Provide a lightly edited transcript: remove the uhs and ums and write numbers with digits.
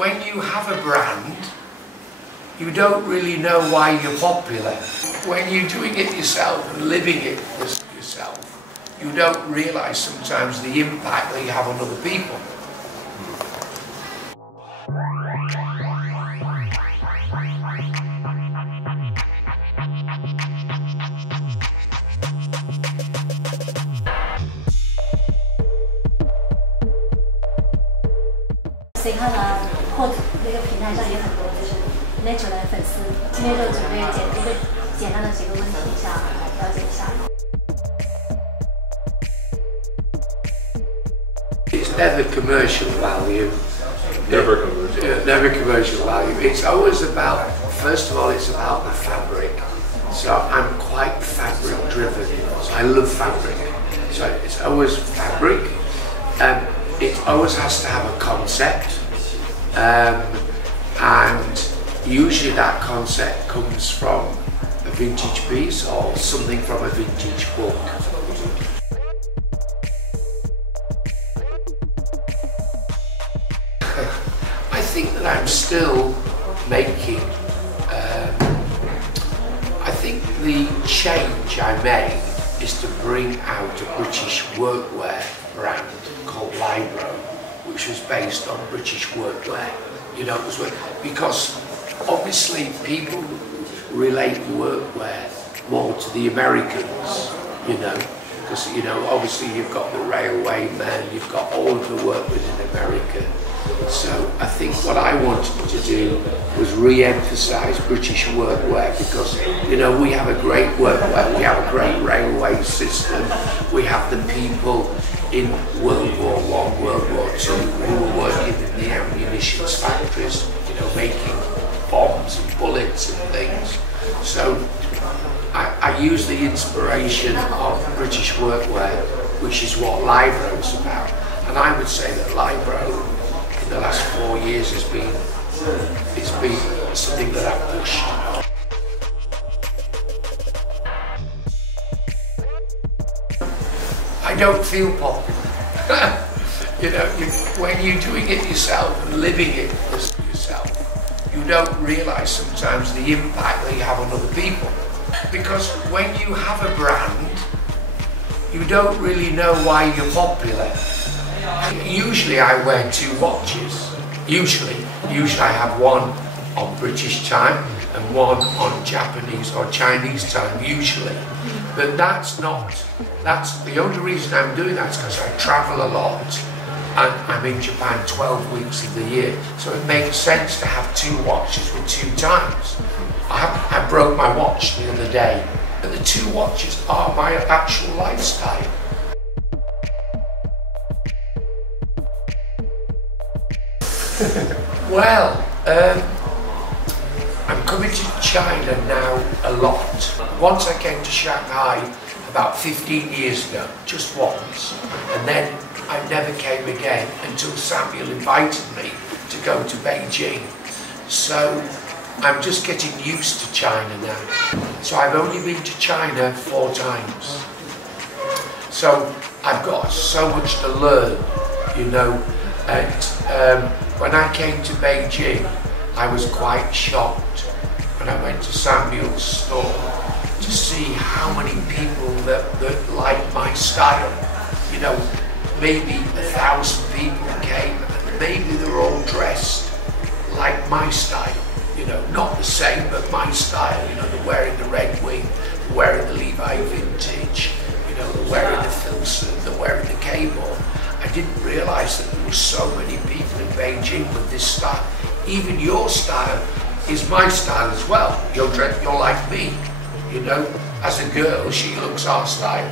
When you have a brand, you don't really know why you're popular. When you're doing it yourself and living it yourself, you don't realise sometimes the impact that you have on other people.谁看了或那个平台上也很多就是 Nigel 的粉丝，今天就准备简单的几个问题一下了解一下。It's never commercial value. Never commercial. Never commercial value. It's always about, first of all, it's about the fabric. So I'm quite fabric driven. So I love fabric. So it's always fabric. It always has to have a concept, and usually that concept comes from a vintage piece or something from a vintage book. I think that I'm still making, I think the change I made is to bring out a British workwear brand called Drivepro, which was based on British workwear, you know, because obviously people relate workwear more to the Americans, you know, because, you know, obviously you've got the railway men, you've got all of the work within America. So I think what I wanted to do was re-emphasise British workwear because, you know, we have a great workwear, we have a great railway system, we have the people in World War I, World War II who were working in the ammunition factories, you know, making bombs and bullets and things. So I use the inspiration of British workwear, which is what Drivepro is about. And I would say that Drivepro in the last 4 years has been something that I've pushed. I don't feel popular. You know, when you're doing it yourself and living it yourself, you don't realise sometimes the impact that you have on other people. Because when you have a brand, you don't really know why you're popular. Usually I wear 2 watches. Usually I have one on British time and one on Japanese or Chinese time, usually. But that's the only reason I'm doing that is because I travel a lot and I'm in Japan 12 weeks of the year. So it makes sense to have 2 watches with 2 times. I broke my watch the other day, but the 2 watches are my actual lifestyle. Well, I'm coming to China now a lot. Once I came to Shanghai about 15 years ago, just once, and then I never came again until Samuel invited me to go to Beijing. So I'm just getting used to China now. So I've only been to China 4 times. So I've got so much to learn, you know. And when I came to Beijing, I was quite shocked when I went to Samuel's store to see how many people that like my style. You know, maybe 1,000 people came and maybe they're all dressed like my style. You know, not the same, but my style. You know, they're wearing the Red Wing, they're wearing the Levi Vintage, you know, they're wearing the Filson, they're wearing the Cabourn. I didn't realise that there were so many people in Beijing with this style. Even your style is my style as well. You're like me, you know. As a girl, she looks our style.